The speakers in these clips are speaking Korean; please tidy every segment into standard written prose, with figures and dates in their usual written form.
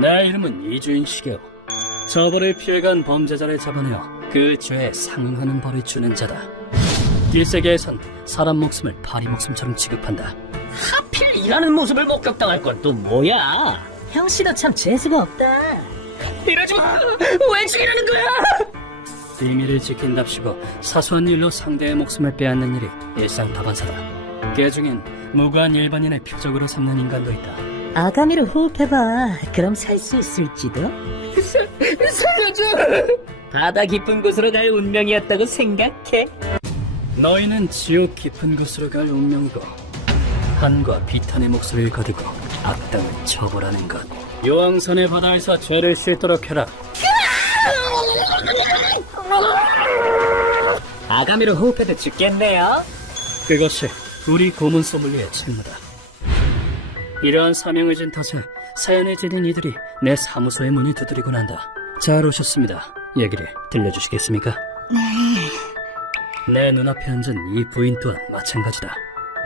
내 이름은 이주인 시게오. 처벌을 피해간 범죄자를 잡아내어 그 죄에 상응하는 벌을 주는 자다. 일세계에선 사람 목숨을 파리 목숨처럼 취급한다. 하필 일하는 모습을 목격당할 건 또 뭐야? 형씨도 참 재수가 없다. 이러지 마! 왜 죽이려는 거야? 비밀을 지킨답시고 사소한 일로 상대의 목숨을 빼앗는 일이 일상다반사다. 그 중엔 무고한 일반인을 표적으로 삼는 인간도 있다. 아가미로 호흡해봐. 그럼 살 수 있을지도? 살려줘! 바다 깊은 곳으로 갈 운명이었다고 생각해. 너희는 지옥 깊은 곳으로 갈 운명이고 한과 비탄의 목소리를 거두고 악당을 처벌하는 것. 요왕선의 바다에서 죄를 씻도록 해라. 아가미로 호흡해도 죽겠네요. 그것이 우리 고문 소믈리의 책무다. 이러한 사명을 진 탓에 사연을 지닌 이들이 내 사무소의 문이 두드리고 난다. 잘 오셨습니다. 얘기를 들려주시겠습니까? 내 눈앞에 앉은 이 부인 또한 마찬가지다.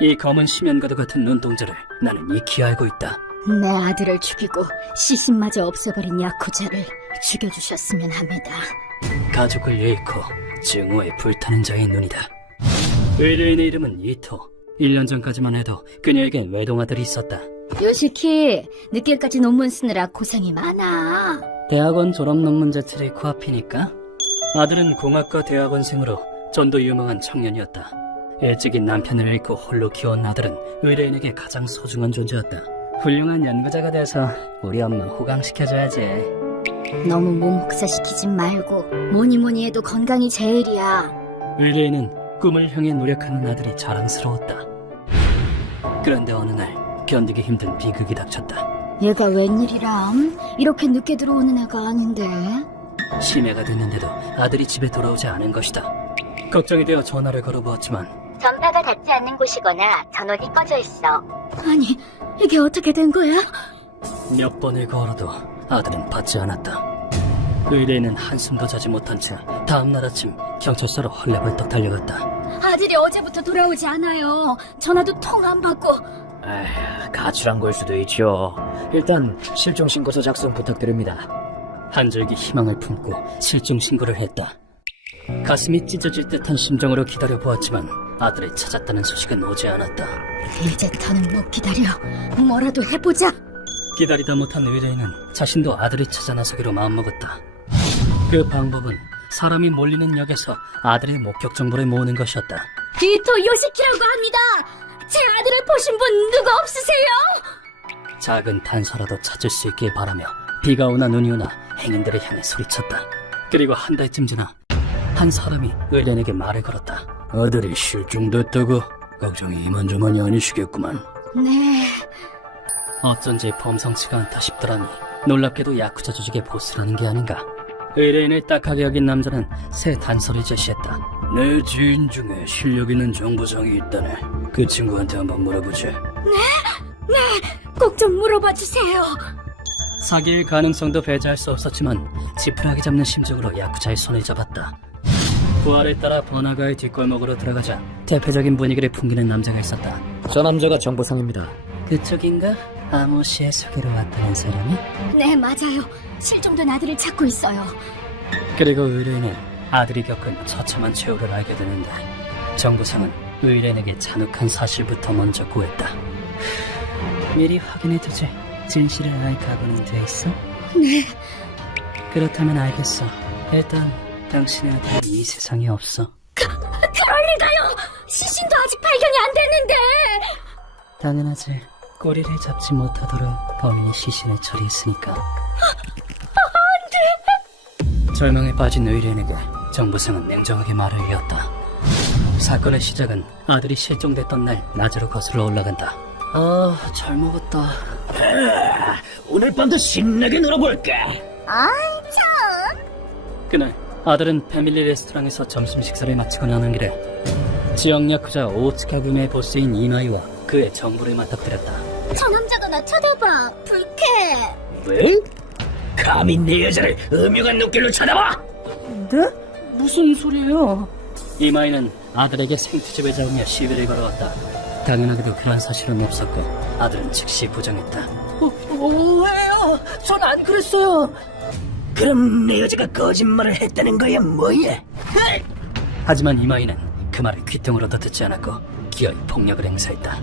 이 검은 심연과도 같은 눈동자를 나는 익히 알고 있다. 내 아들을 죽이고 시신마저 없애버린 야쿠자를 죽여주셨으면 합니다. 가족을 잃고 증오에 불타는 자의 눈이다. 의뢰인의 이름은 이토. 1년 전까지만 해도 그녀에겐 외동아들이 있었다. 요시키, 늦게까지 논문 쓰느라 고생이 많아. 대학원 졸업 논문 제출이 코앞이니까. 아들은 공학과 대학원생으로 전도 유망한 청년이었다. 일찍이 남편을 잃고 홀로 키워온 아들은 의뢰인에게 가장 소중한 존재였다. 훌륭한 연구자가 돼서 우리 엄마 호강시켜줘야지. 너무 몸 혹사시키지 말고 뭐니 해도 건강이 제일이야. 의뢰인은 꿈을 향해 노력하는 아들이 자랑스러웠다. 그런데 어느 날 견디기 힘든 비극이 닥쳤다. 얘가 웬일이람? 이렇게 늦게 들어오는 애가 아닌데. 심해가 됐는데도 아들이 집에 돌아오지 않은 것이다. 걱정이 되어 전화를 걸어보았지만 전파가 닿지 않는 곳이거나 전원이 꺼져 있어. 아니, 이게 어떻게 된 거야? 몇 번을 걸어도 아들은 받지 않았다. 의뢰인은 한숨도 자지 못한 채 다음날 아침 경찰서로 헐레벌떡 달려갔다. 아들이 어제부터 돌아오지 않아요. 전화도 통 안 받고. 에휴, 가출한 걸 수도 있죠. 일단 실종 신고서 작성 부탁드립니다. 한 줄기 희망을 품고 실종 신고를 했다. 가슴이 찢어질 듯한 심정으로 기다려보았지만 아들을 찾았다는 소식은 오지 않았다. 이제 더는 못 기다려. 뭐라도 해보자. 기다리다 못한 의뢰인은 자신도 아들을 찾아 나서기로 마음먹었다. 그 방법은 사람이 몰리는 역에서 아들의 목격 정보를 모으는 것이었다. 이토 요시키라고 합니다. 제 아들을 보신 분 누구 없으세요? 작은 단서라도 찾을 수 있길 바라며 비가 오나 눈이 오나 행인들을 향해 소리쳤다. 그리고 한 달쯤 지나 한 사람이 의뢰인에게 말을 걸었다. 아들이 실종됐다고? 걱정이 이만저만이 아니시겠구만. 네. 어쩐지 범성치가 않다 싶더라니 놀랍게도 야쿠자 조직의 보스라는 게 아닌가. 의뢰인을 딱하게 여긴 남자는 새 단서를 제시했다. 내 지인 중에 실력 있는 정보상이 있다네. 그 친구한테 한번 물어보지. 꼭 좀 물어봐 주세요. 사기일 가능성도 배제할 수 없었지만 지푸라기 잡는 심정으로 야쿠자의 손을 잡았다. 부활에 따라 번화가의 뒷골목으로 들어가자 대표적인 분위기를 풍기는 남자가 있었다. 저 남자가 정보상입니다. 그쪽인가? 아모시의 소개로 왔다는 사람이? 네, 맞아요. 실종된 아들을 찾고 있어요. 그리고 의뢰인은 아들이 겪은 처참한 최후를 알게 되는데 정부상은 의뢰인에게 잔혹한 사실부터 먼저 구했다. 미리 확인해두지. 진실을 알 각오는 돼 있어? 네. 그렇다면 알겠어. 일단 당신의 아들은 이 세상에 없어. 그럴 리가요. 시신도 아직 발견이 안 됐는데. 당연하지. 꼬리를 잡지 못하도록 범인이 시신을 처리했으니까. 안 돼! 절망에 빠진 의뢰인에게 정부상은 냉정하게 말을 이었다. 사건의 시작은 아들이 실종됐던 날 낮으로 거슬러 올라간다. 아, 잘 먹었다. 오늘 밤도 신나게 놀아볼까? 아이, 참. 그날 아들은 패밀리 레스토랑에서 점심 식사를 마치고 나는 길에 지역 야쿠자 오츠카구미의 보스인 이마이와 그의 정보를 맞닥뜨렸다. 저 남자도 나 쳐다봐. 불쾌. 왜? 감히 내 여자를 음흉한 눈길로 쳐다봐? 네? 무슨 소리예요? 이마이는 아들에게 생투집을 잡으며 시비를 걸어왔다. 당연하게도 그런 사실은 없었고 아들은 즉시 부정했다. 왜요? 전 안 그랬어요. 그럼 내 여자가 거짓말을 했다는 거야 뭐야? 하지만 이마희는 그 말을 귀등으로도 듣지 않았고 기어이 폭력을 행사했다.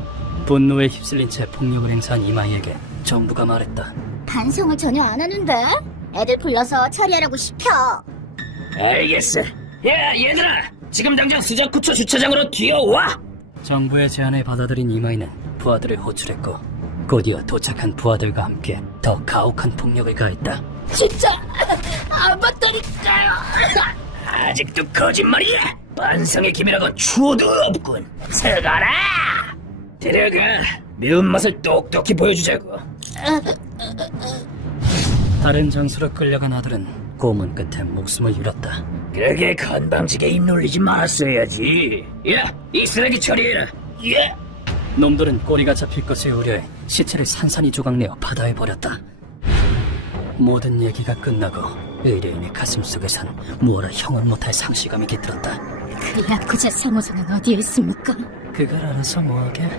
분노에 휩쓸린 채 폭력을 행사한 이마희에게 정부가 말했다. 반성을 전혀 안 하는데? 애들 불러서 처리하라고 시켜. 알겠어. 야 얘들아, 지금 당장 수자쿠초 주차장으로 뛰어와. 정부의 제안을 받아들인 이마희는 부하들을 호출했고 곧이어 도착한 부하들과 함께 더 가혹한 폭력을 가했다. 진짜 안 봤다니까요. 아직도 거짓말이야. 반성의 기미라고 추호도 없군. 들어가라. 들어가. 매운맛을 똑똑히 보여주자고. 다른 장소로 끌려간 아들은 고문 끝에 목숨을 잃었다. 그러게 건방지게 입 놀리지 말았어야지. 야, 이 쓰레기 처리해라. 예. 놈들은 꼬리가 잡힐 것을 우려해 시체를 산산이 조각내어 바다에 버렸다. 모든 얘기가 끝나고 의뢰인의 가슴속에선 무어라 형은 못할 상실감이 깃들었다. 그 야쿠자 사무소는 어디에 있습니까? 그걸 알아서 뭐하게?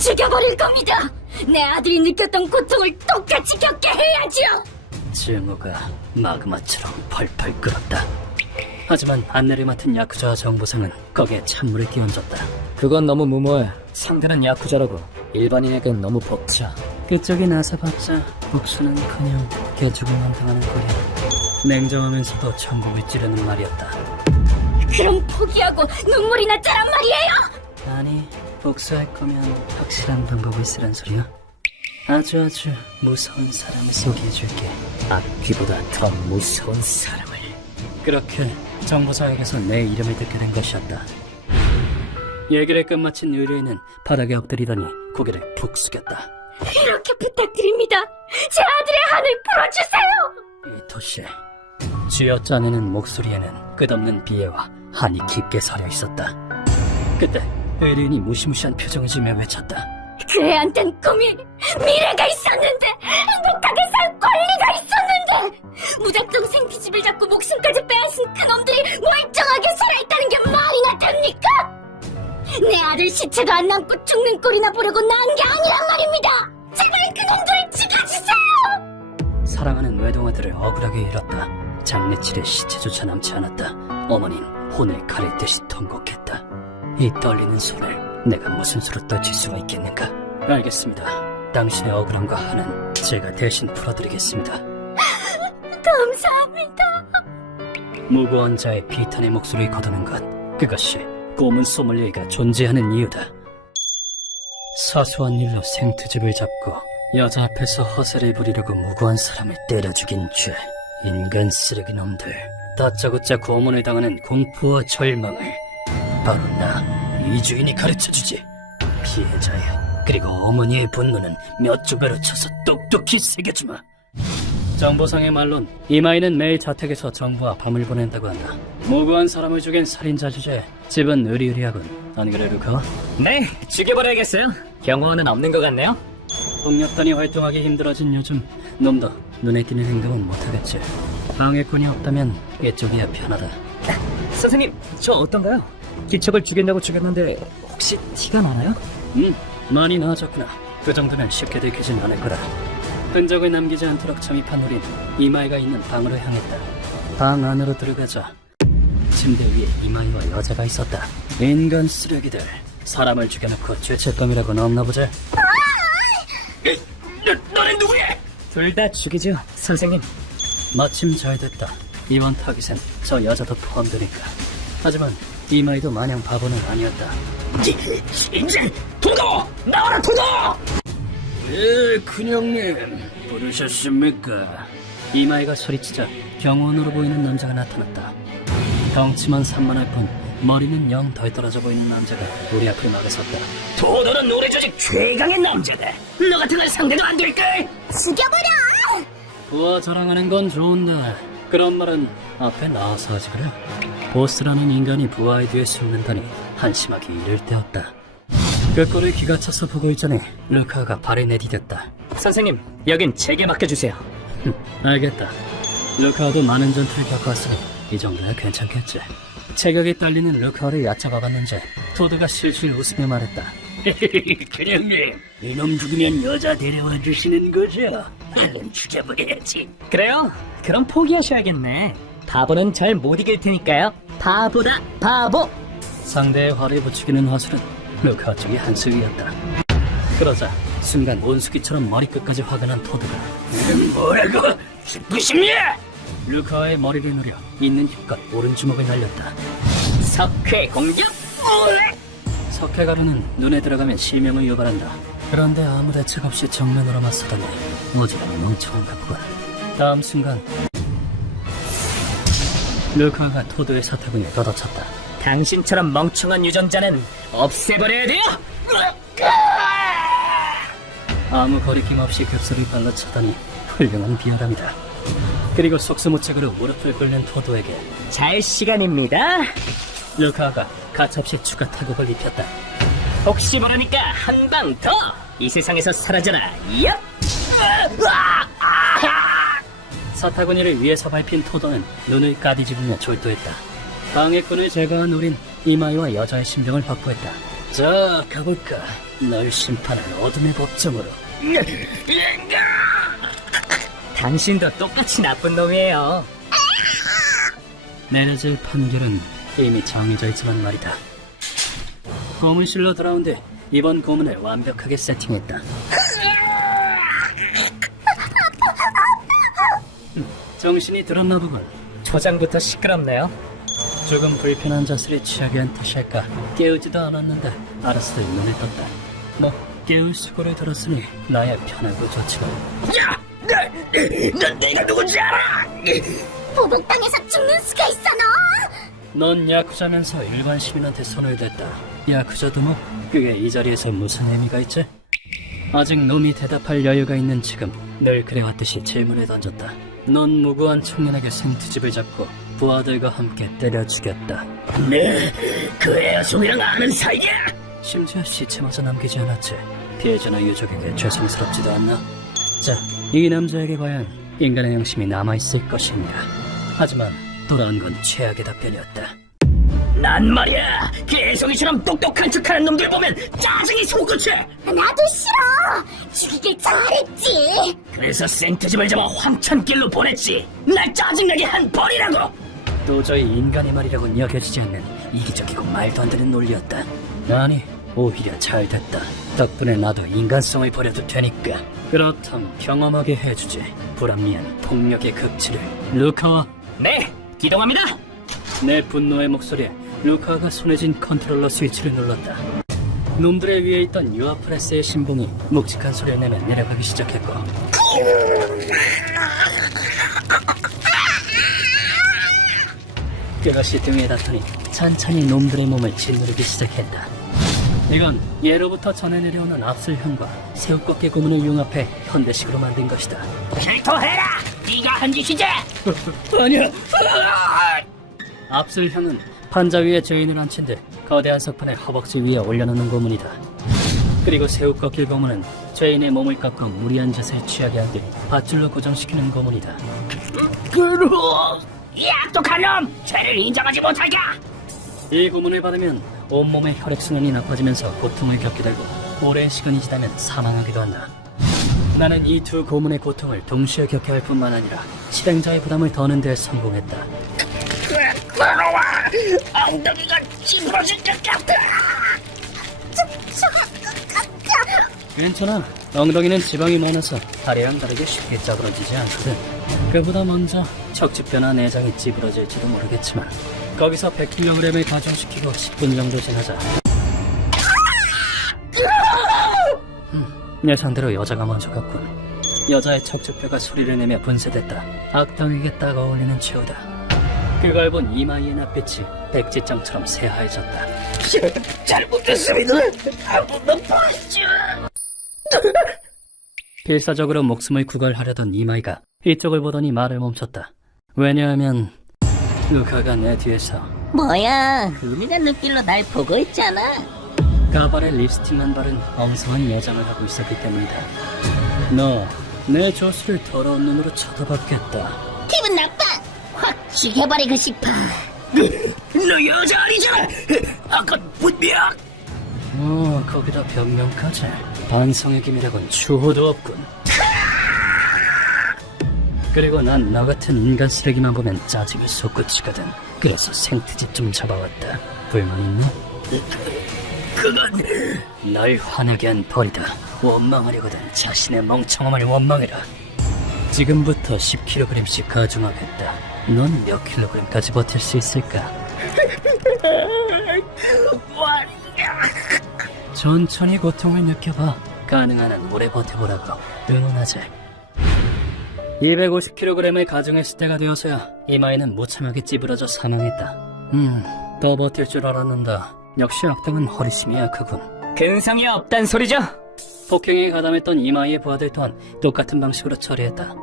죽여버릴 겁니다! 내 아들이 느꼈던 고통을 똑같이 겪게 해야죠! 증오가 마그마처럼 펄펄 끓었다. 하지만 안내를 맡은 야쿠자 정보상은 거기에 찬물을 끼얹었다. 그건 너무 무모해. 상대는 야쿠자라고. 일반인에겐 너무 벅차. 그쪽이 나서봤자 복수는커녕 개죽음만 당하는 꼴이야. 냉정하면서도 천국을 찌르는 말이었다. 그럼 포기하고 눈물이 났자란 말이에요! 아니, 복수할 거면 확실한 방법을 쓰란 소리야. 아주 무서운 사람을 소개해줄게. 악귀보다 더 무서운 사람을. 그렇게 정보사에게서 내 이름을 듣게 된 것이었다. 얘기를 끝마친 의뢰인은 바닥에 엎드리더니 고개를 푹 숙였다. 이렇게 부탁드립니다. 제 아들의 한을 풀어주세요. 이 도시 쥐어짜내는 목소리에는 끝없는 비애와 한이 깊게 서려 있었다. 그때 의뢰인이 무시무시한 표정을 지으며 외쳤다. 그 애한텐 꿈이 미래가 있었는데 행복하게 살 권리가 있었는데 무작정 생기집을 잡고 목숨까지 빼앗은 그놈들이 멀쩡하게 살아있다는 게 말이나 됩니까? 내 아들 시체도 안 남고 죽는 꼴이나 보려고 낳은 게 아니란 말입니다. 제발 그놈들을 죽여주세요. 사랑하는 외동아들을 억울하게 잃었다. 장례칠에 시체조차 남지 않았다. 어머닌 혼을 가릴 듯이 통곡했다. 이 떨리는 손을 내가 무슨 수로 떨칠 수가 있겠는가? 알겠습니다. 당신의 억울함과 한은 제가 대신 풀어드리겠습니다. 감사합니다. 무고한 자의 비탄의 목소리를 거두는 것, 그것이 고문 소믈리에가 존재하는 이유다. 사소한 일로 생트집을 잡고 여자 앞에서 허세를 부리려고 무고한 사람을 때려 죽인 죄. 인간 쓰레기놈들, 다짜고짜 고문을 당하는 공포와 절망을 바로 나 이주인이 가르쳐주지. 피해자의 그리고 어머니의 분노는 몇 주 배로 쳐서 똑똑히 새겨주마. 정보상의 말론 이마희는 매일 자택에서 정부와 밤을 보낸다고 한다. 무고한 사람을 죽인 살인자 주제에 집은 으리으리하군. 안 그래 루카? 네, 죽여버려야겠어요. 경호원은 없는 것 같네요. 폭력단이 활동하기 힘들어진 요즘 놈도 눈에 띄는 행동은 못하겠지. 방해꾼이 없다면 이쪽이야 편하다. 선생님, 저 어떤가요? 기척을 죽인다고 죽였는데 혹시 티가 나나요? 많이 나아졌구나. 그 정도면 쉽게 들키진 않을 거다. 흔적을 남기지 않도록 잠입한 우린 이마희가 있는 방으로 향했다. 방 안으로 들어가자 침대 위에 이마희와 여자가 있었다. 인간 쓰레기들, 사람을 죽여놓고 죄책감이라고는 없나 보자. 너는 누구야? 둘 다 죽이죠, 선생님. 마침 잘 됐다. 이번 타깃엔 저 여자도 포함되니까. 하지만 이마희도 마냥 바보는 아니었다. 인제 도도! 나와라 도도! 예, 큰형님 부르셨습니까? 이마희가 소리치자 경호원으로 보이는 남자가 나타났다. 덩치만 산만할 뿐 머리는 영 덜 떨어져 보이는 남자가 우리 앞을 막아섰다. 도도는 우리 조직 최강의 남자다. 너 같은 건 상대도 안 될걸? 죽여버려! 부하 자랑하는 건 좋은데 그런 말은 앞에 나와서 하지 그래. 보스라는 인간이 부하의 뒤에 숨는다니 한심하기 이를 때였다. 그 꼴을 기가 차서 보고 있자니 루카가 발을 내디뎠다. 선생님, 여긴 제게 맡겨주세요. 알겠다. 루카도 많은 전투를 겪어왔으니 이 정도야 괜찮겠지. 체격이 딸리는 루카를 얕잡아봤는지 토드가 실실 웃으며 말했다. 그냥님, 이놈 죽이면 여자 데려와 주시는 거죠? 죽여버려야지. 그래요? 그럼 포기하셔야겠네. 바보는 절 못 이길 테니까요. 바보다, 바보! 상대의 화를 부추기는 화술은 루카 쪽이 한수위였다. 그러자 순간 온수기처럼 머리끝까지 화가 난 토드가 뭐라고? 죽고 싶냐? 루카의 머리를 노려 있는 힘껏 오른주먹을 날렸다. 석회 공격! 석회가루는 눈에 들어가면 실명을 유발한다. 그런데 아무 대책 없이 정면으로 맞서다니 오지랖이 멍청한가 보군. 다음 순간 루카가 토드의 사타구니에 걷어찼다. 당신처럼 멍청한 유전자는 없애버려야 돼요! 아무 거리낌 없이 급소를 발라차다니 훌륭한 비아람이다. 그리고 속수무책으로 무릎을 꿇는 토도에게 잘 시간입니다. 루카가 가차없이 추가 타격을 입혔다. 혹시 모르니까 한 방 더! 이 세상에서 사라져라! 얍! 사타구니를 위에서 밟힌 토도는 눈을 까디집으며 졸도했다. 방해꾼을 제거한 우린 이마이와 여자의 심정을 확보했다. 자, 가볼까. 널 심판할 어둠의 법정으로. 당신도 똑같이 나쁜 놈이에요. 내려질 판결은 이미 정해져 있지만 말이다. 고문실로 돌아온 뒤 이번 고문을 완벽하게 세팅했다. 정신이 들었나 보군. 초장부터 시끄럽네요. 조금 불편한 자세를 취하게 한 탓일까. 깨우지도 않았는데 알아서 눈에 떴다. 뭐 깨울 수고를 들었으니 나야 편하고 좋지만. 야! 넌 내가 누군지 알아! 보복당해서 죽는 수가 있어 너. 넌 야쿠자면서 일반 시민한테 손을 댔다. 야쿠자도 뭐 그게 이 자리에서 무슨 의미가 있지? 아직 놈이 대답할 여유가 있는 지금 늘 그래왔듯이 질문을 던졌다. 넌 무고한 청년에게 생트집을 잡고 부하들과 함께 때려 죽였다. 네, 그 애송이랑 아는 사이야! 심지어 시체마저 남기지 않았지. 피해자나 유족에게 죄송스럽지도 않나? 자, 이 남자에게 과연 인간의 양심이 남아있을 것인가? 하지만 돌아온 건 최악의 답변이었다. 난 말이야, 그 애송이처럼 똑똑한 척하는 놈들 보면 짜증이 솟구쳐! 나도 싫어. 죽이길 잘했지. 그래서 생트집을 잡아 황천길로 보냈지! 날 짜증나게 한 벌이라고! 도저히 인간의 말이라고는 여겨지지 않는 이기적이고 말도 안 되는 논리였다. 아니, 오히려 잘 됐다. 덕분에 나도 인간성을 버려도 되니까. 그렇담 경험하게 해주지. 불합리한 폭력의 극치를. 루카와 네, 기동합니다! 내 분노의 목소리에 루카가 손에 쥔 컨트롤러 스위치를 눌렀다. 놈들의 위에 있던 유아프레스의 신봉이 묵직한 소리를 내며 내려가기 시작했고 그것이 등에 닿더니 천천히 놈들의 몸을 짓누르기 시작했다. 이건 예로부터 전해 내려오는 압술형과 새우꺾기 고문을 융합해 현대식으로 만든 것이다. 실토해라! 네가 한 짓이지! 아니야! 압술형은 판자 위에 죄인을 앉힌 듯 거대한 석판을 허벅지 위에 올려놓는 고문이다. 그리고 새우꺾기 고문은 죄인의 몸을 깎고 무리한 자세를 취하게 한 뒤 밧줄로 고정시키는 고문이다. 이 악독한 놈! 죄를 인정하지 못하게! 이 고문을 받으면 온몸의 혈액순환이 나빠지면서 고통을 겪게 되고 오랜 시간이 지나면 사망하기도 한다. 나는 이 두 고문의 고통을 동시에 겪게 할 뿐만 아니라 실행자의 부담을 더는 데 성공했다. 그놈아! 엉덩이가 찌부러질 것 같아! 괜찮아. 엉덩이는 지방이 많아서 다리랑 다르게 쉽게 짜부러지지 않거든. 그보다 먼저 척추뼈나 내장이 찌부러질지도 모르겠지만 거기서 100kg을 가중시키고 10분 정도 지나자 예상대로 여자가 먼저 갔군. 여자의 척추뼈가 소리를 내며 분쇄됐다. 악당에게 딱 어울리는 최후다. 그걸 본 이마이의 낯빛이 백지장처럼 새하얘졌다. 잘못했습니다! 한 번만 보시죠! 필사적으로 목숨을 구걸하려던 이마이가 이쪽을 보더니 말을 멈췄다. 왜냐하면 루카가 내 뒤에서 뭐야? 은은한 눈길로 날 보고 있잖아. 가발에 립스틱만 바른 엉성한 여장을 하고 있었기 때문이다. 너 내 조수를 더러운 눈으로 쳐다봤겠다. 기분 나빠. 확 죽여버리고 싶어. 너 여자 아니잖아! 아까 분명! 거기다 변명까지. 반성의 기미라곤 추호도 없군. 그리고 난 너 같은 인간 쓰레기만 보면 짜증이 솟구치거든. 그래서 생트집 좀 잡아왔다. 불만 있니? 그건 날 화나게 한 벌이다. 원망하려거든 자신의 멍청함을 원망해라. 지금부터 10kg씩 가중하겠다. 넌 몇 킬로그램까지 버틸 수 있을까? 천천히 고통을 느껴봐. 가능한 한 오래 버텨보라고. 응원하지. 250kg을 가중했을 때가 되어서야 이마에는 무참하게 찌부러져 사망했다. 더 버틸 줄 알았는데 역시 악당은 허리심이 약하군. 근성이 없단 소리죠? 폭행에 가담했던 이마이의 부하들 또한 똑같은 방식으로 처리했다.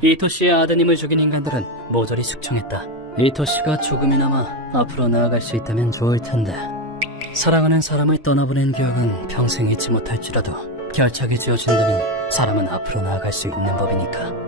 이토시의 아드님을 죽인 인간들은 모조리 숙청했다. 이토시가 조금이나마 앞으로 나아갈 수 있다면 좋을 텐데. 사랑하는 사람을 떠나보낸 기억은 평생 잊지 못할지라도 결착이 주어진다면 사람은 앞으로 나아갈 수 있는 법이니까.